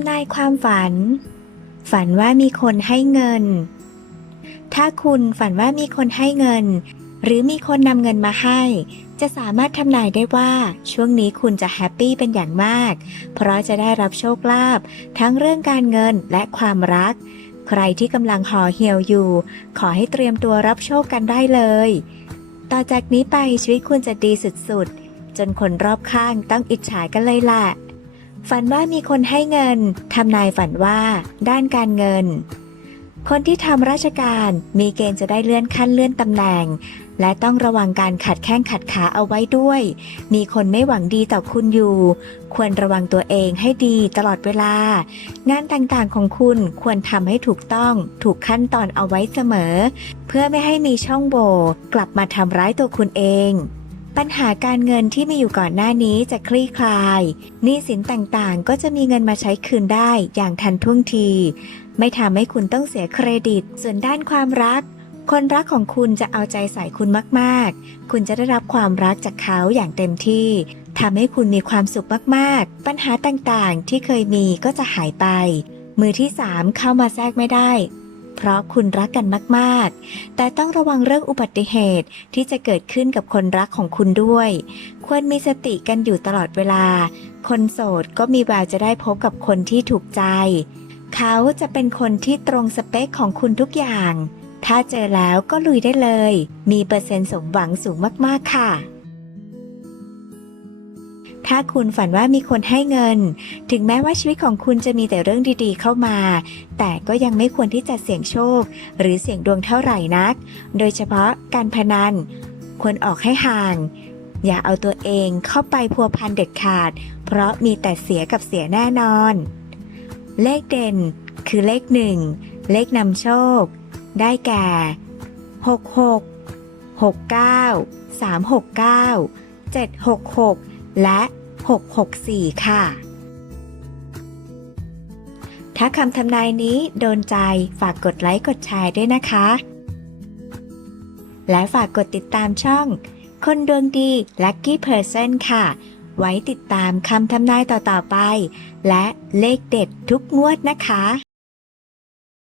ำนายความฝัน ฝันว่ามีคนให้เงิน ถ้าคุณฝันว่ามีคนให้เงิน หรือมีคนนำเงินมาให้ จะสามารถทำนายได้ว่า ช่วงนี้คุณจะแฮปปี้เป็นอย่างมาก เพราะจะได้รับโชคลาภทั้งเรื่องการเงินและความรัก ใครที่กำลังห่อเหี่ยวอยู่ ขอให้เตรียมตัวรับโชคกันได้เลย ต่อจากนี้ไปชีวิตคุณจะดีสุดๆจนคนรอบข้างต้องอิจฉากันเลยล่ะ ฝันว่ามีคนให้เงิน ทำนายฝันว่า ด้านการเงิน คนที่ทำราชการมีเกณฑ์จะได้เลื่อนขั้นเลื่อนตำแหน่ง และต้องระวังการขัดแข้งขัดขาเอาไว้ด้วย มีคนไม่หวังดีต่อคุณอยู่ ควรระวังตัวเองให้ดีตลอดเวลา งานต่างๆของคุณควรทำให้ถูกต้องถูกขั้นตอนเอาไว้เสมอ เพื่อไม่ให้มีช่องโหว่กลับมาทำร้ายตัวคุณเอง ปัญหาการเงินที่มีอยู่ก่อนหน้านี้จะคลี่คลายหนี้สินต่างๆ ก็จะมีเงินมาใช้คืนได้อย่างทันท่วงที ไม่ทำให้คุณต้องเสียเครดิต ส่วนด้านความรัก คนรักของคุณจะเอาใจใส่คุณมากๆ คุณจะได้รับความรักจากเขาอย่างเต็มที่ทำให้คุณมีความสุขมากๆ ปัญหาต่างๆ ที่เคยมีก็จะหายไป มือที่สามเข้ามาแทรกไม่ได้ ราะคุณรักกันมากๆ แต่ต้องระวังเรื่องอุบัติเหตุที่จะเกิดขึ้นกับคนรักของคุณด้วย ควรมีสติกันอยู่ตลอดเวลา คนโสดก็มีแววจะได้พบกับคนที่ถูกใจ เขาจะเป็นคนที่ตรงสเปคของคุณทุกอย่าง ถ้าเจอแล้วก็ลุยได้เลย มีเปอร์เซ็นต์สมหวังสูงมากๆค่ะ ถ้าคุณฝันว่ามีคนให้เงิน ถึงแม้ว่าชีวิตของคุณจะมีแต่เรื่องดีๆ เข้ามา แต่ก็ยังไม่ควรที่จะเสี่ยงโชค หรือเสี่ยงดวงเท่าไหร่นัก โดยเฉพาะการพนัน ควรออกให้ห่าง อย่าเอาตัวเองเข้าไปพัวพันเด็ดขาด เพราะมีแต่เสียกับเสียแน่นอน เลขเด่น คือเลขหนึ่งเลขนำโชค ได้แก่ 66 69 369 766 และ 664 ค่ะ ถ้าคำทำนายนี้โดนใจฝากกดไลค์กดแชร์ด้วยนะคะ และฝากกดติดตามช่อง คนดวงดี Lucky Person ค่ะ ไว้ติดตามคำทำนายต่อๆไป และเลขเด็ดทุกงวดนะคะ